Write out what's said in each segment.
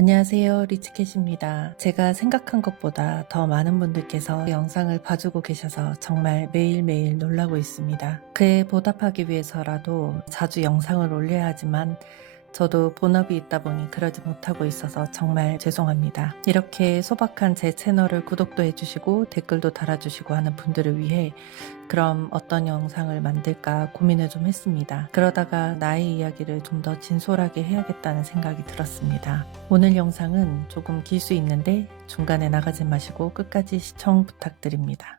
안녕하세요. 리치캣입니다. 제가 생각한 것보다 더 많은 분들께서 영상을 봐주고 계셔서 정말 매일매일 놀라고 있습니다. 그에 보답하기 위해서라도 자주 영상을 올려야 하지만 저도 본업이 있다 보니 그러지 못하고 있어서 정말 죄송합니다. 이렇게 소박한 제 채널을 구독도 해주시고 댓글도 달아주시고 하는 분들을 위해 그럼 어떤 영상을 만들까 고민을 좀 했습니다. 그러다가 나의 이야기를 좀 더 진솔하게 해야겠다는 생각이 들었습니다. 오늘 영상은 조금 길 수 있는데 중간에 나가지 마시고 끝까지 시청 부탁드립니다.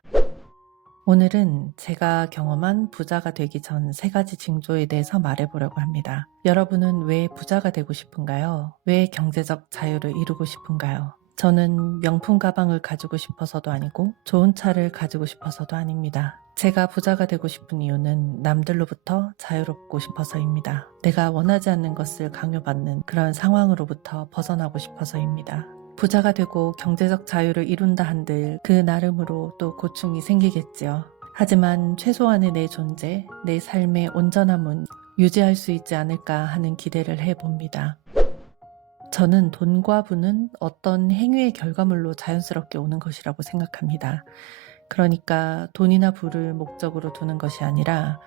오늘은 제가 경험한 부자가 되기 전 3가지 징조에 대해서 말해보려고 합니다. 여러분은 왜 부자가 되고 싶은가요? 왜 경제적 자유를 이루고 싶은가요? 저는 명품 가방을 가지고 싶어서도 아니고 좋은 차를 가지고 싶어서도 아닙니다. 제가 부자가 되고 싶은 이유는 남들로부터 자유롭고 싶어서입니다. 내가 원하지 않는 것을 강요받는 그런 상황으로부터 벗어나고 싶어서입니다. 부자가 되고 경제적 자유를 이룬다 한들 그 나름으로 또 고충이 생기겠지요. 하지만 최소한의 내 존재, 내 삶의 온전함은 유지할 수 있지 않을까 하는 기대를 해봅니다. 저는 돈과 부는 어떤 행위의 결과물로 자연스럽게 오는 것이라고 생각합니다. 그러니까 돈이나 부를 목적으로 두는 것이 아니라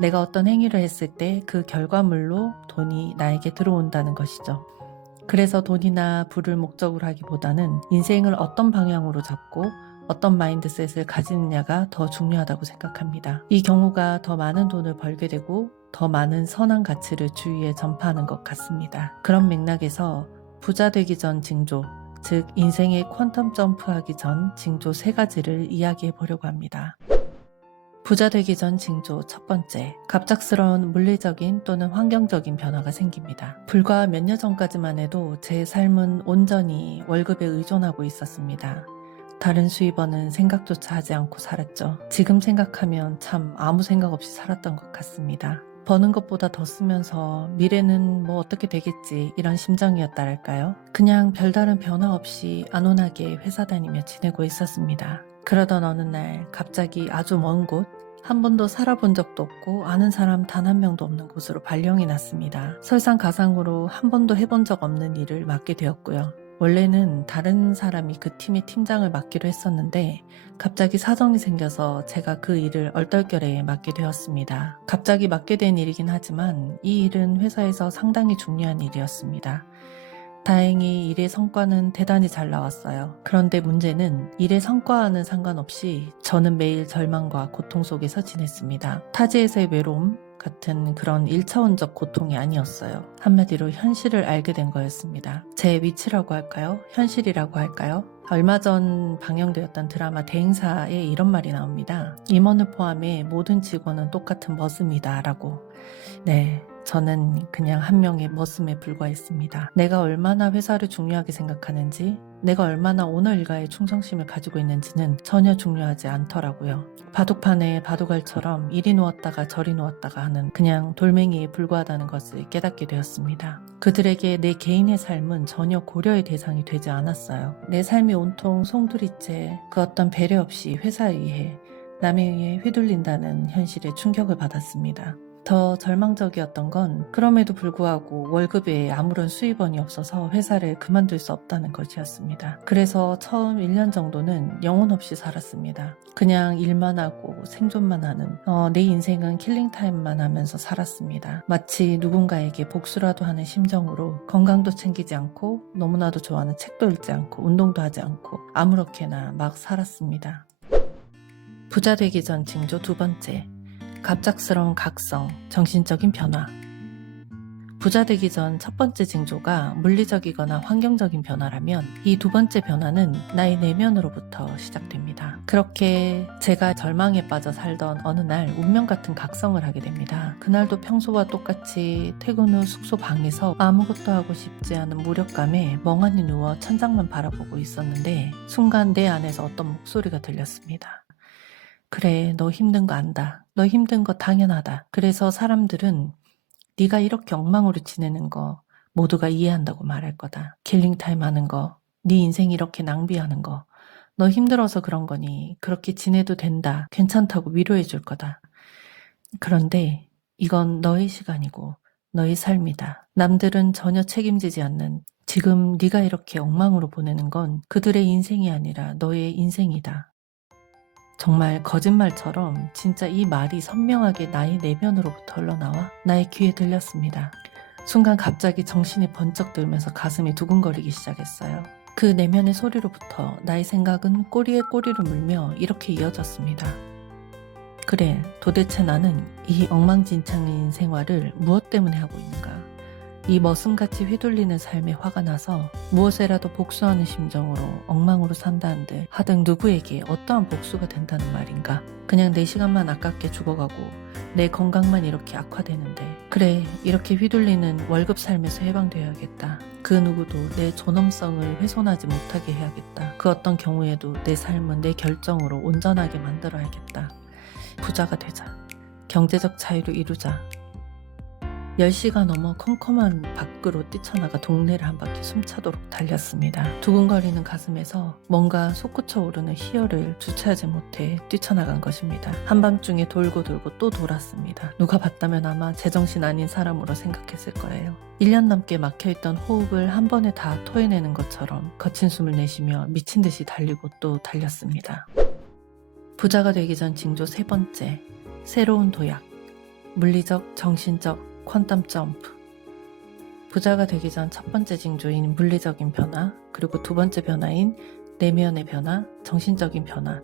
내가 어떤 행위를 했을 때 그 결과물로 돈이 나에게 들어온다는 것이죠. 그래서 돈이나 부를 목적으로 하기보다는 인생을 어떤 방향으로 잡고 어떤 마인드셋을 가지느냐가 더 중요하다고 생각합니다. 이 경우가 더 많은 돈을 벌게 되고 더 많은 선한 가치를 주위에 전파하는 것 같습니다. 그런 맥락에서 부자 되기 전 징조, 즉 인생의 퀀텀 점프하기 전 징조 3가지를 이야기해 보려고 합니다. 부자 되기 전 징조 첫 번째, 갑작스러운 물리적인 또는 환경적인 변화가 생깁니다. 불과 몇 년 전까지만 해도 제 삶은 온전히 월급에 의존하고 있었습니다. 다른 수입원은 생각조차 하지 않고 살았죠. 지금 생각하면 참 아무 생각 없이 살았던 것 같습니다. 버는 것보다 더 쓰면서 미래는 뭐 어떻게 되겠지 이런 심정이었다랄까요? 그냥 별다른 변화 없이 안온하게 회사 다니며 지내고 있었습니다. 그러던 어느 날 갑자기 아주 먼 곳, 한 번도 살아본 적도 없고 아는 사람 단 한 명도 없는 곳으로 발령이 났습니다. 설상가상으로 한 번도 해본 적 없는 일을 맡게 되었고요. 원래는 다른 사람이 그 팀의 팀장을 맡기로 했었는데 갑자기 사정이 생겨서 제가 그 일을 얼떨결에 맡게 되었습니다. 갑자기 맡게 된 일이긴 하지만 이 일은 회사에서 상당히 중요한 일이었습니다. 다행히 일의 성과는 대단히 잘 나왔어요. 그런데 문제는 일의 성과와는 상관없이 저는 매일 절망과 고통 속에서 지냈습니다. 타지에서의 외로움 같은 그런 1차원적 고통이 아니었어요. 한마디로 현실을 알게 된 거였습니다. 제 위치라고 할까요? 현실이라고 할까요? 얼마 전 방영되었던 드라마 대행사에 이런 말이 나옵니다. 임원을 포함해 모든 직원은 똑같은 머슴이다 라고. 네, 저는 그냥 한 명의 머슴에 불과했습니다. 내가 얼마나 회사를 중요하게 생각하는지, 내가 얼마나 오너 일가에 충성심을 가지고 있는지는 전혀 중요하지 않더라고요. 바둑판에 바둑알처럼 이리 놓았다가 저리 놓았다가 하는 그냥 돌멩이에 불과하다는 것을 깨닫게 되었습니다. 그들에게 내 개인의 삶은 전혀 고려의 대상이 되지 않았어요. 내 삶이 온통 송두리째 그 어떤 배려 없이 회사에 의해 남에 의해 휘둘린다는 현실에 충격을 받았습니다. 더 절망적이었던 건 그럼에도 불구하고 월급에 아무런 수입원이 없어서 회사를 그만둘 수 없다는 것이었습니다. 그래서 처음 1년 정도는 영혼 없이 살았습니다. 그냥 일만 하고 생존만 하는 내 인생은 킬링타임만 하면서 살았습니다. 마치 누군가에게 복수라도 하는 심정으로 건강도 챙기지 않고 너무나도 좋아하는 책도 읽지 않고 운동도 하지 않고 아무렇게나 막 살았습니다. 부자 되기 전 징조 2번째, 갑작스러운 각성, 정신적인 변화. 부자 되기 전 첫 번째 징조가 물리적이거나 환경적인 변화라면 이 2번째 변화는 나의 내면으로부터 시작됩니다. 그렇게 제가 절망에 빠져 살던 어느 날 운명 같은 각성을 하게 됩니다. 그날도 평소와 똑같이 퇴근 후 숙소 방에서 아무것도 하고 싶지 않은 무력감에 멍하니 누워 천장만 바라보고 있었는데 순간 내 안에서 어떤 목소리가 들렸습니다. 그래, 너 힘든 거 안다. 너 힘든 거 당연하다. 그래서 사람들은 네가 이렇게 엉망으로 지내는 거 모두가 이해한다고 말할 거다. 킬링타임 하는 거, 네 인생 이렇게 낭비하는 거, 너 힘들어서 그런 거니 그렇게 지내도 된다. 괜찮다고 위로해 줄 거다. 그런데 이건 너의 시간이고 너의 삶이다. 남들은 전혀 책임지지 않는 지금 네가 이렇게 엉망으로 보내는 건 그들의 인생이 아니라 너의 인생이다. 정말 거짓말처럼 진짜 이 말이 선명하게 나의 내면으로부터 흘러나와 나의 귀에 들렸습니다. 순간 갑자기 정신이 번쩍 들면서 가슴이 두근거리기 시작했어요. 그 내면의 소리로부터 나의 생각은 꼬리에 꼬리를 물며 이렇게 이어졌습니다. 그래, 도대체 나는 이 엉망진창인 생활을 무엇 때문에 하고 있는가? 이 머슴같이 휘둘리는 삶에 화가 나서 무엇에라도 복수하는 심정으로 엉망으로 산다는데 하등 누구에게 어떠한 복수가 된다는 말인가? 그냥 내 시간만 아깝게 죽어가고 내 건강만 이렇게 악화되는데 그래, 이렇게 휘둘리는 월급 삶에서 해방되어야겠다. 그 누구도 내 존엄성을 훼손하지 못하게 해야겠다. 그 어떤 경우에도 내 삶은 내 결정으로 온전하게 만들어야겠다. 부자가 되자. 경제적 자유를 이루자. 10시가 넘어 컴컴한 밖으로 뛰쳐나가 동네를 한 바퀴 숨차도록 달렸습니다. 두근거리는 가슴에서 뭔가 솟구쳐 오르는 희열을 주체하지 못해 뛰쳐나간 것입니다. 한밤중에 돌고 돌고 또 돌았습니다. 누가 봤다면 아마 제정신 아닌 사람으로 생각했을 거예요. 1년 넘게 막혀있던 호흡을 한 번에 다 토해내는 것처럼 거친 숨을 내쉬며 미친 듯이 달리고 또 달렸습니다. 부자가 되기 전 징조 3번째, 새로운 도약. 물리적, 정신적, 퀀텀 점프. 부자가 되기 전 첫 번째 징조인 물리적인 변화, 그리고 두 번째 변화인 내면의 변화, 정신적인 변화.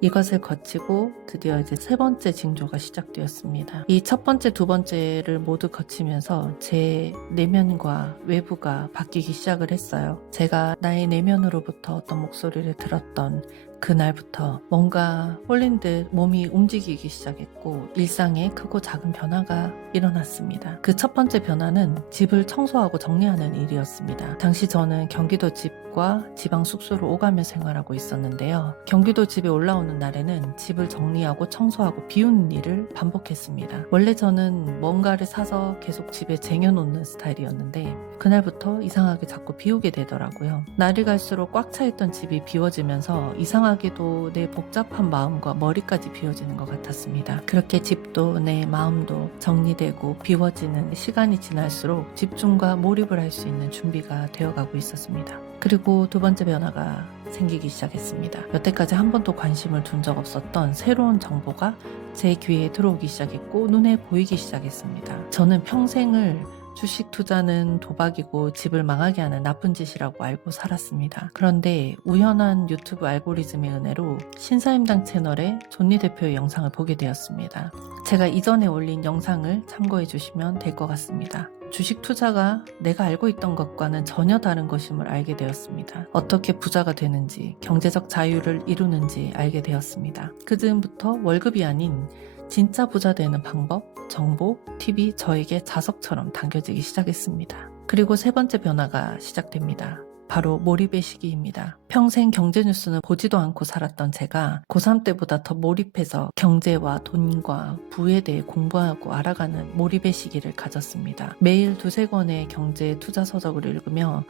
이것을 거치고 드디어 이제 세 번째 징조가 시작되었습니다. 이 첫 번째, 두 번째를 모두 거치면서 제 내면과 외부가 바뀌기 시작을 했어요. 제가 나의 내면으로부터 어떤 목소리를 들었던 그날부터 뭔가 홀린 듯 몸이 움직이기 시작했고 일상에 크고 작은 변화가 일어났습니다. 그 첫 번째 변화는 집을 청소하고 정리하는 일이었습니다. 당시 저는 경기도 집과 지방 숙소로 오가며 생활하고 있었는데요. 경기도 집에 올라오는 날에는 집을 정리하고 청소하고 비우는 일을 반복했습니다. 원래 저는 뭔가를 사서 계속 집에 쟁여놓는 스타일이었는데 그날부터 이상하게 자꾸 비우게 되더라고요. 날이 갈수록 꽉 차있던 집이 비워지면서 이상하게도 내 복잡한 마음과 머리까지 비워지는 것 같았습니다. 그렇게 집도 내 마음도 정리되고 비워지는 시간이 지날수록 집중과 몰입을 할 수 있는 준비가 되어가고 있었습니다. 그리고 두 번째 변화가 생기기 시작했습니다. 여태까지 한 번도 관심을 둔 적 없었던 새로운 정보가 제 귀에 들어오기 시작했고 눈에 보이기 시작했습니다. 저는 평생을 주식 투자는 도박이고 집을 망하게 하는 나쁜 짓이라고 알고 살았습니다. 그런데 우연한 유튜브 알고리즘의 은혜로 신사임당 채널에 존니 대표의 영상을 보게 되었습니다. 제가 이전에 올린 영상을 참고해 주시면 될 것 같습니다. 주식 투자가 내가 알고 있던 것과는 전혀 다른 것임을 알게 되었습니다. 어떻게 부자가 되는지, 경제적 자유를 이루는지 알게 되었습니다. 그 즈음부터 월급이 아닌 진짜 부자 되는 방법, 정보, 팁이 저에게 자석처럼 당겨지기 시작했습니다. 그리고 세 번째 변화가 시작됩니다. 바로 몰입의 시기입니다. 평생 경제 뉴스는 보지도 않고 살았던 제가 고3 때보다 더 몰입해서 경제와 돈과 부에 대해 공부하고 알아가는 몰입의 시기를 가졌습니다. 매일 2-3권의 경제 투자 서적을 읽으며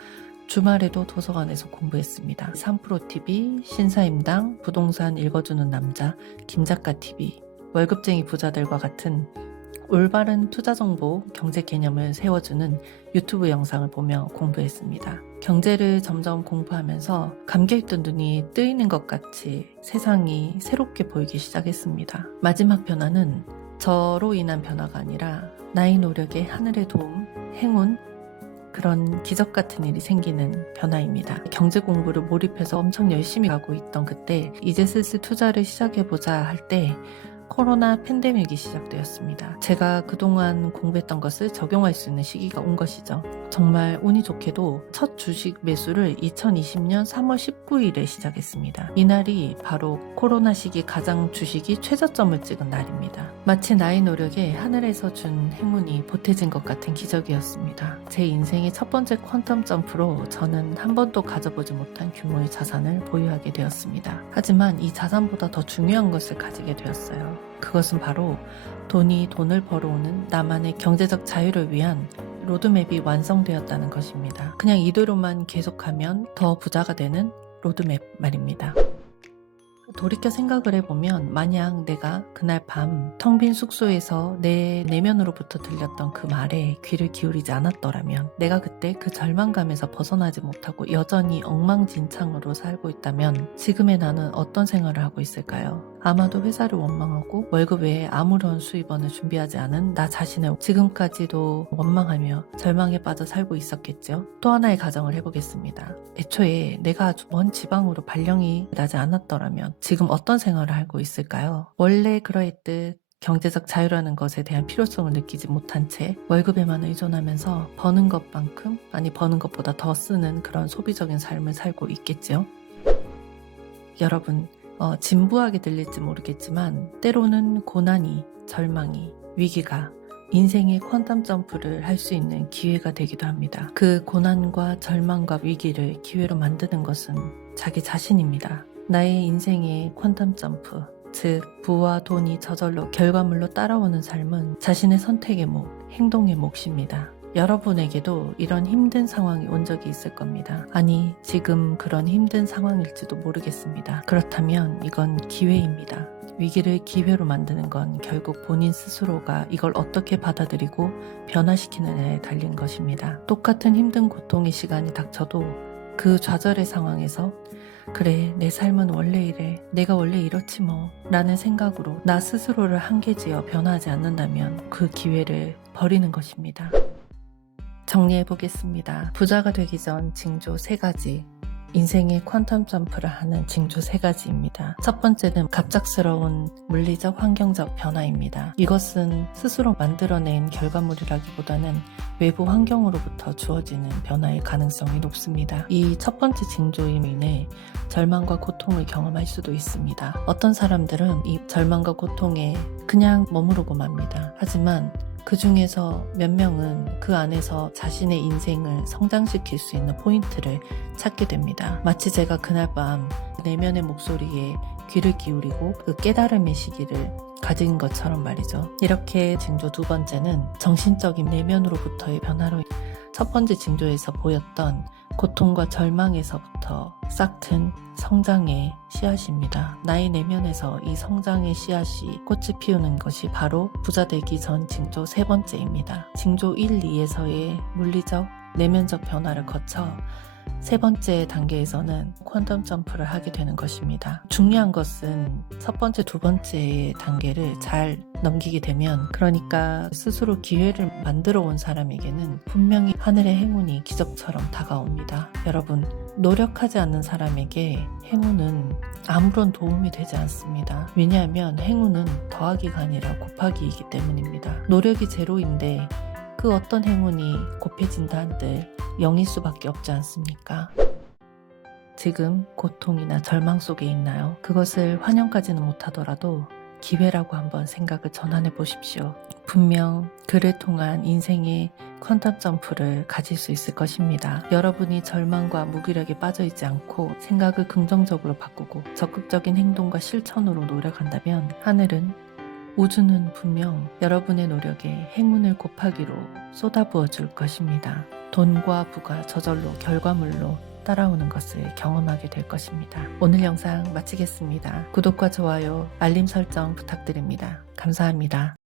주말에도 도서관에서 공부했습니다. 3프로TV, 신사임당, 부동산 읽어주는 남자, 김작가TV, 월급쟁이 부자들과 같은 올바른 투자 정보, 경제 개념을 세워주는 유튜브 영상을 보며 공부했습니다. 경제를 점점 공부하면서 감겨있던 눈이 뜨이는 것 같이 세상이 새롭게 보이기 시작했습니다. 마지막 변화는 저로 인한 변화가 아니라 나의 노력에 하늘의 도움, 행운, 그런 기적 같은 일이 생기는 변화입니다. 경제 공부를 몰입해서 엄청 열심히 하고 있던 그때 이제 슬슬 투자를 시작해보자 할 때 코로나 팬데믹이 시작되었습니다. 제가 그동안 공부했던 것을 적용할 수 있는 시기가 온 것이죠. 정말 운이 좋게도 첫 주식 매수를 2020년 3월 19일에 시작했습니다. 이날이 바로 코로나 시기 가장 주식이 최저점을 찍은 날입니다. 마치 나의 노력에 하늘에서 준 행운이 보태진 것 같은 기적이었습니다. 제 인생의 첫 번째 퀀텀 점프로 저는 한 번도 가져보지 못한 규모의 자산을 보유하게 되었습니다. 하지만 이 자산보다 더 중요한 것을 가지게 되었어요. 그것은 바로 돈이 돈을 벌어오는 나만의 경제적 자유를 위한 로드맵이 완성되었다는 것입니다. 그냥 이대로만 계속하면 더 부자가 되는 로드맵 말입니다. 돌이켜 생각을 해보면 만약 내가 그날 밤 텅 빈 숙소에서 내 내면으로부터 들렸던 그 말에 귀를 기울이지 않았더라면, 내가 그때 그 절망감에서 벗어나지 못하고 여전히 엉망진창으로 살고 있다면 지금의 나는 어떤 생활을 하고 있을까요? 아마도 회사를 원망하고 월급 외에 아무런 수입원을 준비하지 않은 나 자신을 지금까지도 원망하며 절망에 빠져 살고 있었겠죠. 또 하나의 가정을 해보겠습니다. 애초에 내가 아주 먼 지방으로 발령이 나지 않았더라면 지금 어떤 생활을 하고 있을까요? 원래 그러했듯 경제적 자유라는 것에 대한 필요성을 느끼지 못한 채 월급에만 의존하면서 버는 것만큼, 아니 버는 것보다 더 쓰는 그런 소비적인 삶을 살고 있겠죠. 여러분, 진부하게 들릴지 모르겠지만 때로는 고난이, 절망이, 위기가 인생의 퀀텀 점프를 할 수 있는 기회가 되기도 합니다. 그 고난과 절망과 위기를 기회로 만드는 것은 자기 자신입니다. 나의 인생의 퀀텀 점프, 즉 부와 돈이 저절로 결과물로 따라오는 삶은 자신의 선택의 몫, 행동의 몫입니다. 여러분에게도 이런 힘든 상황이 온 적이 있을 겁니다. 아니, 지금 그런 힘든 상황일지도 모르겠습니다. 그렇다면 이건 기회입니다. 위기를 기회로 만드는 건 결국 본인 스스로가 이걸 어떻게 받아들이고 변화시키느냐에 달린 것입니다. 똑같은 힘든 고통의 시간이 닥쳐도 그 좌절의 상황에서 그래, 내 삶은 원래 이래, 내가 원래 이렇지 뭐 라는 생각으로 나 스스로를 한계지어 변화하지 않는다면 그 기회를 버리는 것입니다. 정리해 보겠습니다. 부자가 되기 전 징조 3가지, 인생의 퀀텀 점프를 하는 징조 3가지입니다. 첫 번째는 갑작스러운 물리적 환경적 변화입니다. 이것은 스스로 만들어낸 결과물이라기보다는 외부 환경으로부터 주어지는 변화의 가능성이 높습니다. 이 첫 번째 징조로 인해 절망과 고통을 경험할 수도 있습니다. 어떤 사람들은 이 절망과 고통에 그냥 머무르고 맙니다. 하지만 그 중에서 몇 명은 그 안에서 자신의 인생을 성장시킬 수 있는 포인트를 찾게 됩니다. 마치 제가 그날 밤 내면의 목소리에 귀를 기울이고 그 깨달음의 시기를 가진 것처럼 말이죠. 이렇게 징조 2번째는 정신적인 내면으로부터의 변화로 첫 번째 징조에서 보였던 고통과 절망에서부터 싹튼 성장의 씨앗입니다. 나의 내면에서 이 성장의 씨앗이 꽃을 피우는 것이 바로 부자 되기 전 징조 3번째입니다. 징조 1, 2에서의 물리적, 내면적 변화를 거쳐 3번째 단계에서는 퀀텀 점프를 하게 되는 것입니다. 중요한 것은 첫 번째, 두 번째 단계를 잘 넘기게 되면, 그러니까 스스로 기회를 만들어 온 사람에게는 분명히 하늘의 행운이 기적처럼 다가옵니다. 여러분, 노력하지 않는 사람에게 행운은 아무런 도움이 되지 않습니다. 왜냐하면 행운은 더하기가 아니라 곱하기이기 때문입니다. 노력이 제로인데 그 어떤 행운이 곱해진다 한들 0일 수밖에 없지 않습니까? 지금 고통이나 절망 속에 있나요? 그것을 환영까지는 못하더라도 기회라고 한번 생각을 전환해 보십시오. 분명 그를 통한 인생의 퀀텀 점프를 가질 수 있을 것입니다. 여러분이 절망과 무기력에 빠져있지 않고 생각을 긍정적으로 바꾸고 적극적인 행동과 실천으로 노력한다면 하늘은, 우주는 분명 여러분의 노력에 행운을 곱하기로 쏟아부어 줄 것입니다. 돈과 부가 저절로 결과물로 따라오는 것을 경험하게 될 것입니다. 오늘 영상 마치겠습니다. 구독과 좋아요, 알림 설정 부탁드립니다. 감사합니다.